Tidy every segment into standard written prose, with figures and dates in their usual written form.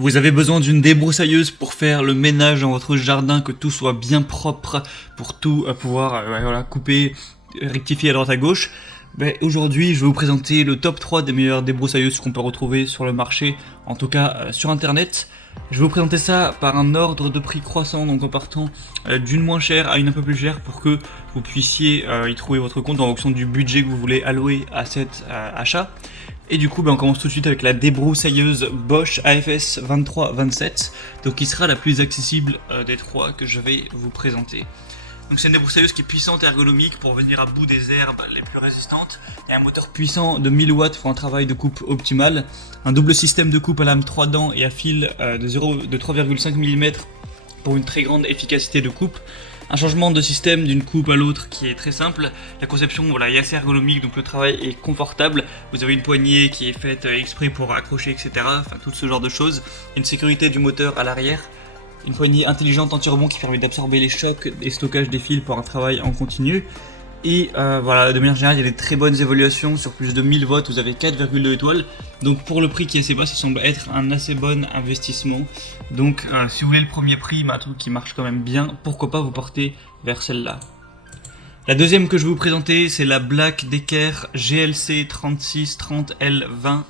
Vous avez besoin d'une débroussailleuse pour faire le ménage dans votre jardin, que tout soit bien propre, pour tout pouvoir voilà, couper, rectifier à droite à gauche. Aujourd'hui, je vais vous présenter le top 3 des meilleures débroussailleuses qu'on peut retrouver sur le marché, en tout cas sur internet. Je vais vous présenter ça par un ordre de prix croissant, donc en partant d'une moins chère à une un peu plus chère pour que vous puissiez y trouver votre compte en fonction du budget que vous voulez allouer à cet achat. Et du coup, on commence tout de suite avec la débroussailleuse Bosch AFS 2327, donc qui sera la plus accessible des trois que je vais vous présenter. Donc c'est une débroussailleuse qui est puissante et ergonomique pour venir à bout des herbes les plus résistantes. Il y a un moteur puissant de 1000 watts pour un travail de coupe optimal, un double système de coupe à lame 3 dents et à fil de 3,5 mm pour une très grande efficacité de coupe. Un changement de système d'une coupe à l'autre qui est très simple. La conception est assez ergonomique, donc le travail est confortable. Vous avez une poignée qui est faite exprès pour accrocher, etc. Enfin, tout ce genre de choses. Une sécurité du moteur à l'arrière. Une poignée intelligente anti-rebond qui permet d'absorber les chocs et stockage des fils pour un travail en continu. Et voilà, de manière générale, il y a des très bonnes évaluations sur plus de 1000 watts, vous avez 4,2 étoiles. Donc pour le prix qui est assez bas, ça semble être un assez bon investissement. Donc si vous voulez le premier prix, un truc qui marche quand même bien, pourquoi pas vous porter vers celle-là. La deuxième que je vais vous présenter, c'est la Black Decker GLC 3630L20.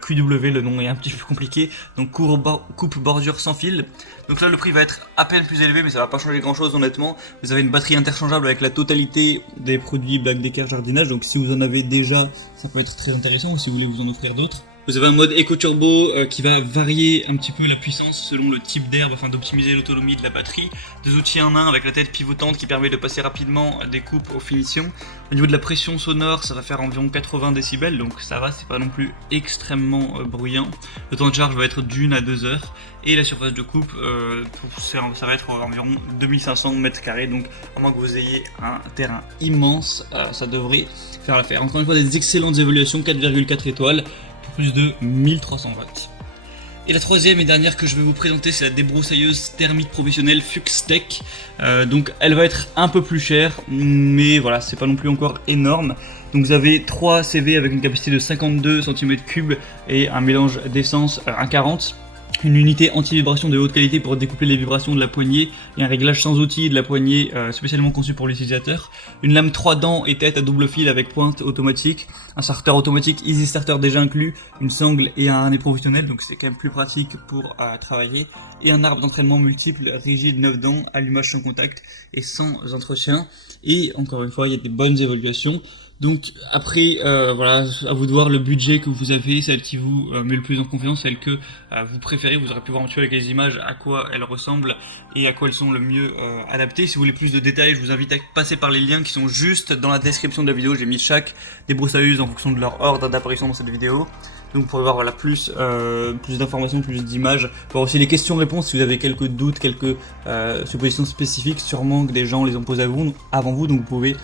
QW, le nom est un petit peu compliqué, donc coupe bordure sans fil. Donc là le prix va être à peine plus élevé, mais ça va pas changer grand chose honnêtement. Vous avez une batterie interchangeable avec la totalité des produits Black Decker jardinage, donc si vous en avez déjà, ça peut être très intéressant, ou si vous voulez vous en offrir d'autres. Vous avez un mode Eco Turbo qui va varier un petit peu la puissance selon le type d'herbe afin d'optimiser l'autonomie de la batterie. Deux outils en un avec la tête pivotante qui permet de passer rapidement des coupes aux finitions. Au niveau de la pression sonore, ça va faire environ 80 décibels, donc ça va, c'est pas non plus extrêmement bruyant. Le temps de charge va être d'1 à 2 heures. Et la surface de coupe, ça va être environ 2500 m², donc à moins que vous ayez un terrain immense, ça devrait faire l'affaire. Encore une fois, des excellentes évaluations, 4,4 étoiles. Plus de 1300 watts. Et la troisième et dernière que je vais vous présenter, c'est la débroussailleuse thermique professionnelle Fuxtech. Donc elle va être un peu plus chère, mais voilà, c'est pas non plus encore énorme. Donc vous avez 3 CV avec une capacité de 52 cm3 et un mélange d'essence 1,40. Une unité anti-vibration de haute qualité pour découper les vibrations de la poignée et un réglage sans outils de la poignée spécialement conçu pour l'utilisateur. Une lame 3 dents et tête à double fil avec pointe automatique. Un starter automatique Easy Starter déjà inclus. Une sangle et un harnais professionnel, donc c'est quand même plus pratique pour travailler. Et un arbre d'entraînement multiple, rigide 9 dents, allumage sans contact et sans entretien. Et encore une fois, il y a des bonnes évaluations. Donc après, voilà, à vous de voir le budget que vous avez, celle qui vous met le plus en confiance, celle que vous préférez. Vous aurez pu voir un petit peu avec les images à quoi elles ressemblent et à quoi elles sont le mieux adaptées. Si vous voulez plus de détails, je vous invite à passer par les liens qui sont juste dans la description de la vidéo. J'ai mis chaque débroussailleuse en fonction de leur ordre d'apparition dans cette vidéo. Donc vous pourrez voir voilà, plus d'informations, plus d'images. Pour aussi les questions-réponses, si vous avez quelques doutes, quelques suppositions spécifiques, sûrement que des gens les ont posées avant vous, donc vous pouvez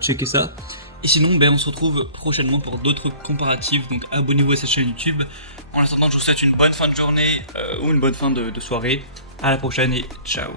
checker ça. Et sinon, on se retrouve prochainement pour d'autres comparatifs, donc abonnez-vous à cette chaîne YouTube. En attendant, je vous souhaite une bonne fin de journée ou une bonne fin de soirée. À la prochaine et ciao.